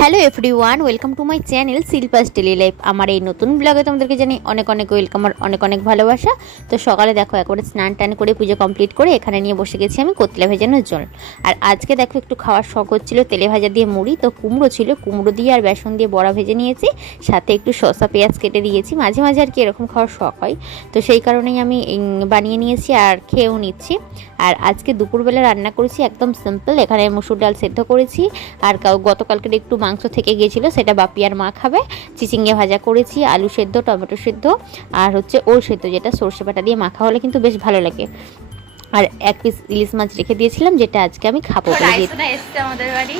Hello every one welcome to my channel Shilpa's daily life আমার এই নতুন ব্লগে তোমাদেরকে জানি অনেক অনেক ওয়েলকাম আর অনেক অনেক ভালোবাসা। তো সকালে দেখো, একবারে স্নান টান করে পুজো কমপ্লিট করে এখানে নিয়ে বসে গেছি আমি কোতলা ভেজানোর জন্য আর আজকে দেখো একটু খাওয়ার শখ হচ্ছিল, তেলে ভাজা দিয়ে মুড়ি, তো কুমড়ো ছিল, কুমড়ো দিয়ে আর বেসন দিয়ে বড়া ভেজে নিয়েছি, সাথে একটু শসা পেঁয়াজ কেটে দিয়েছি, মাঝে মাঝে আর কি এরকম খাওয়ার শখ হয়। তো সেই কারণেই আমি বানিয়ে নিয়েছি আর খেয়েও নিচ্ছি। আর আজকে দুপুরবেলা রান্না করেছি একদম সিম্পল এখানে মুসুর ডাল সেদ্ধ করেছি, আর গতকালকের একটু মাংস থেকে গিয়েছিল সেটা বাপি আর মা খাবে। চিচিঙ্গে ভাজা করেছি আলু সেদ্ধ টমেটো সেদ্ধ আর হচ্ছে ওল সেদ্ধ যেটা সর্ষে বাটা দিয়ে মাখা হলে কিন্তু বেশ ভালো লাগে। আর এক পিস ইলিশ মাছ রেখে দিয়েছিলাম যেটা আজকে আমি খাব। এসছে আমাদের বাড়ি।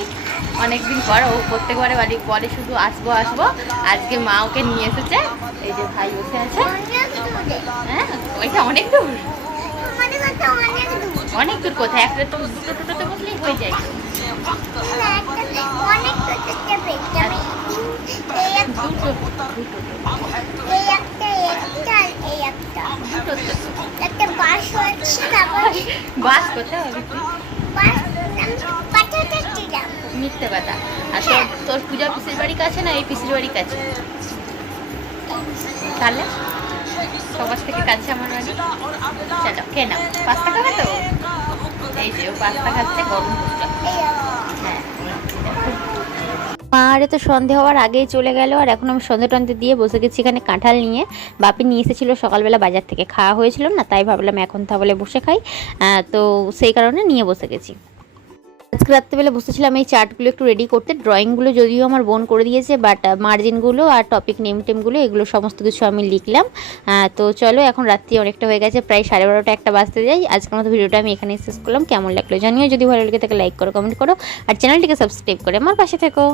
অনেকদিন পর ও প্রত্যেকবারে বাড়ি বলে শুধু আসব আসব। আজকে মা ওকে নিয়ে এসেছে। এই যে ভাই বসে আছে। হ্যাঁ ওইটা অনেক দূর। অনেক দূর কোথায়? একটা তো দুটো টোটোতে বসলেই হয়ে যায়। বাস কোথায়? মিথ্যে কথা আর তোর তোর পূজা পিসির বাড়ি কাছে না এই পিসির বাড়ি কাছে? তাহলে? সবার থেকে কাছে আমার বাড়ি। চলো পাস্তা খাবে তো? এই যে পাস্তা খাচ্ছে, গরম হ্যাঁ। তো সন্ধে হওয়ার আগেই চলে গেল, আর এখন আমি সন্ধে টন্ধে দিয়ে বসে গেছি এখানে কাঁঠাল নিয়ে। বাপি নিয়ে এসেছিল সকালবেলা বাজার থেকে। খাওয়া হয়েছিল না, তাই ভাবলাম এখন তাহলে বসে খাই। তো সেই কারণে নিয়ে বসে গেছি। আজকে রাত্রেবেলা বসেছিলাম এই চার্টগুলো একটু রেডি করতে। ড্রয়িংগুলো যদিও আমার বোন করে দিয়েছে বাট মার্জিনগুলো আর টপিক নেম টেমগুলো, এগুলো সমস্ত কিছু আমি লিখলাম। তো চলো এখন রাত্রি অনেকটা হয়ে গেছে, প্রায় সাড়ে বারোটা একটা বাজতে যাই। আজকের মতো ভিডিওটা আমি এখানে শেষ করলাম। কেমন লাগল জানিও, যদি ভালো লাগে তাকে লাইক করো কমেন্ট করো। আর চ্যানেলটিকে সাবস্ক্রাইব করে আমার পাশে থেকো।